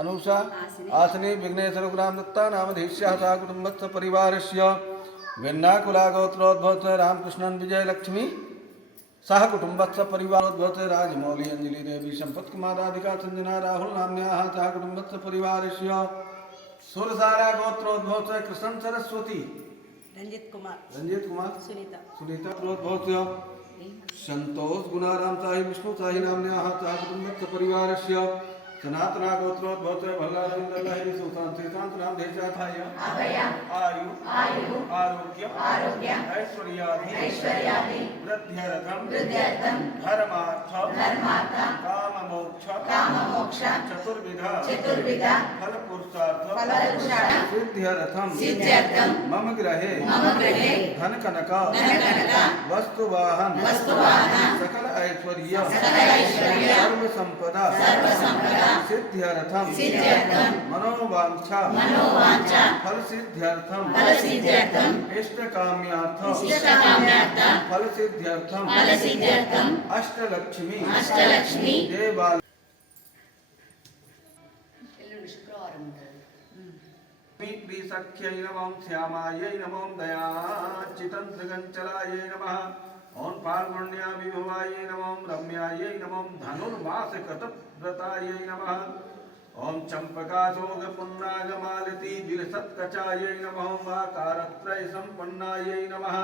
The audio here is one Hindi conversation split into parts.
अनुषा आसनी। विघ्नेश्वर ग्राम दत्ता नाम धीष्या कुटुंबस्थ परिवार विन्नाकुला गोत्रोद्भवत रामकृष्णन विजय लक्ष्मी सह कुटुंबस्थ परिवारोद्भवत राजमौली अंजलि देवी संपत कुमार राधिका संजना राहुल नाम्या सह कुटुंबस्थ परिवार सुरसारा गोत्रोद्भवत कृष्ण सरस्वती। रंजित कुमार। रंजित कुमार। सुनीता। सुनीता गोत्रोद्भवत संतोष गुणाराम साहि विष्णु साहि नाम्या सह कुटुंबस्थ परिवार सनातना गोत्रोद्भवस्य भल्लारविन्द लहरी सुशान्त श्रीकान्त नाम देशाथाय आयु आयु आरोग्य आरोग्य ऐश्वर्यादि ऐश्वर्यादि वृद्ध्यर्थम वृद्ध्यर्थम धर्मार्थ धर्मार्थ काम मोक्ष काम मोक्ष चतुर्विध चतुर्विध फल पुरुषार्थ फल पुरुषार्थ सिद्ध्यर्थम सिद्ध्यर्थम मम गृहे मम गृहे धन कनक धन कनक वस्तु वाहन वस्तु वाहन सकल ऐश्वर्य सकल ऐश्वर्य सर्व संपदा सर्व संपदा सिद्ध्यर्थम। सिद्ध्यर्थम। मनोवांछा मनोवांछा फल सिद्ध्यर्थम फल सिद्ध्यर्थम इष्ट इष्ट फल सिद्ध्यर्थम फल सिद्ध्यर्थम अष्टलक्ष्मी अष्टलक्ष्मी देवाल नमो श्यामायै नमो नमः। ॐ फाल्गुण्या विभवायै नमः रम्यायै नमः धनुर्मासकृतव्रतायै नमः ॐ चम्पकाशोगपुन्नागमालती विलसत्कचायै नमः माकारत्रयसम्पन्नायै नमः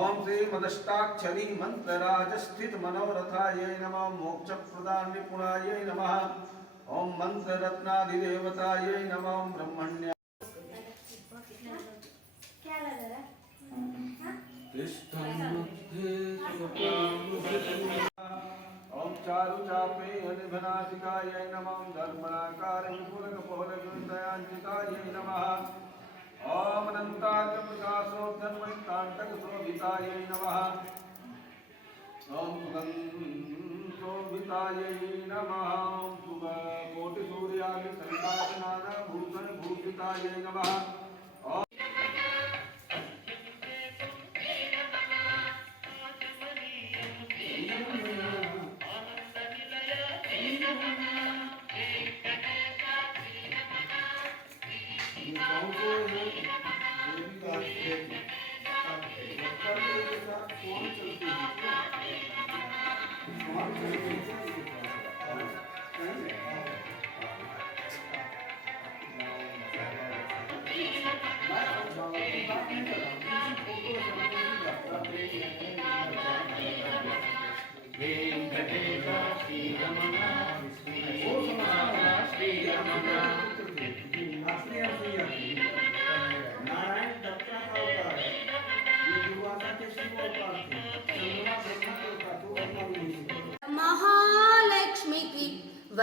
ॐ श्रीमदष्टाक्षरी मन्त्रराजस्थितमनोरथायै नमः मोक्षप्रदान्निपुणायै नमः ॐ मन्त्ररत्नादिदेवतायै नमः ब्रह्मण्य ॐ चारुचापे हरिभनाशिकायै नमः धर्मणाकारे पुलकपोलगुणदयाञ्चितायै नमः ॐ अनन्ताग्रप्रकाशोद्धन्वैकाण्टकशोभितायै नमः ॐ सुगन्धोभितायै नमः ॐ सुगकोटिसूर्यादिसङ्काशनानाभूषणभूषितायै नमः వెంకటేశ శ్రీరమణ శ్రీరమణ శ్రీరమణ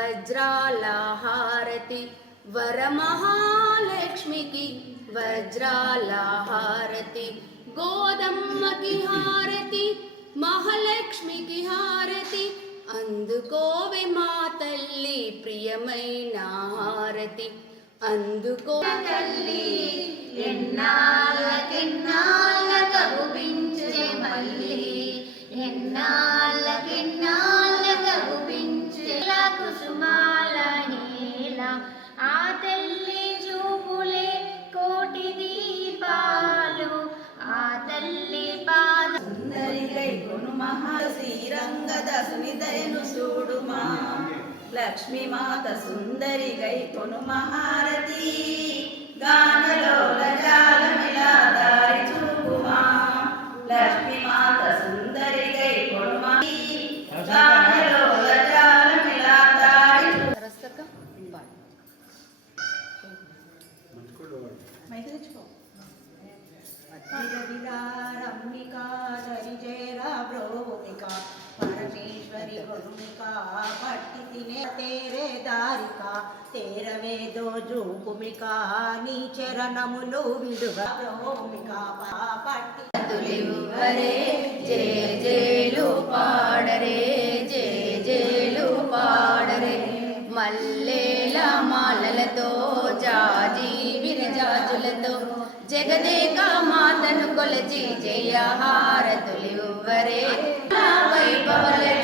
వజ్రాల హారతి వరమహాలక్ష్మికి వజ్రాల హారతి గోదమ్మకి హారతి మహాలక్ష్మికి హారతి అందుకోవే మా తల్లి ప్రియమైన హారతి అందుకో తల్లి ఎన్నాళ్ళకెన్నాళ్ళ శ్రీరంగద సునిదయను చూడుమా. లక్ష్మీమాత సుందరి గై కొను మహారతి గానలో లజాల మిలా దారి చూపుమా. లక్ష్మీమాత సుందరి కొనుకా పట్టి మాలలతో జాజీ విరజాజులతో జగదేక మాతను కొలచి జయ హారతులివ్వరే వైభవలే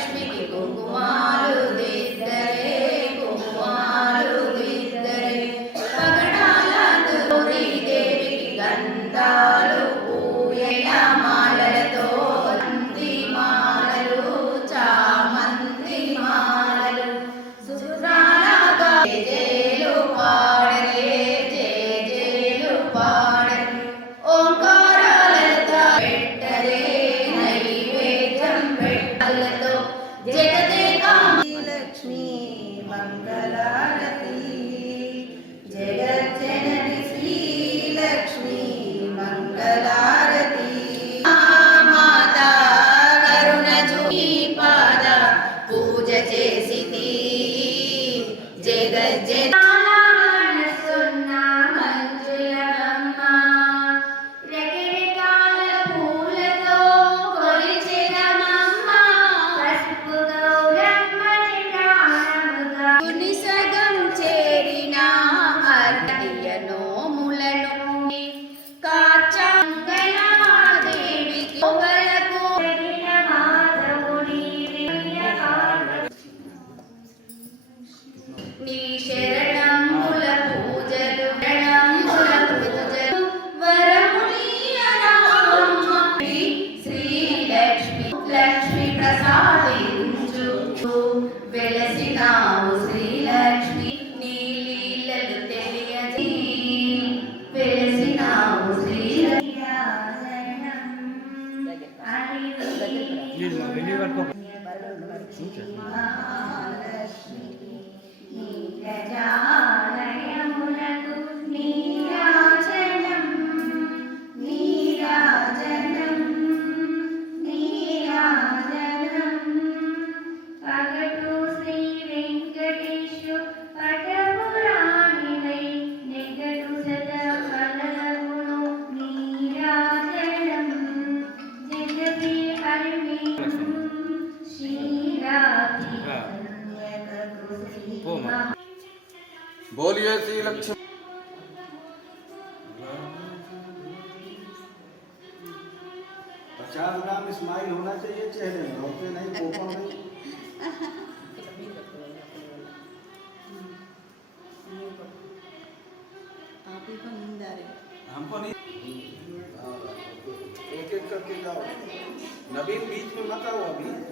新年快乐祝 बोलिए श्री लक्ष्मी पचास ग्राम स्माइल होना चाहिए चेहरे में होते नहीं पोपा में आप ही को नींद आ रही। है हमको नहीं। एक एक करके जाओ। नवीन बीच में मत आओ अभी।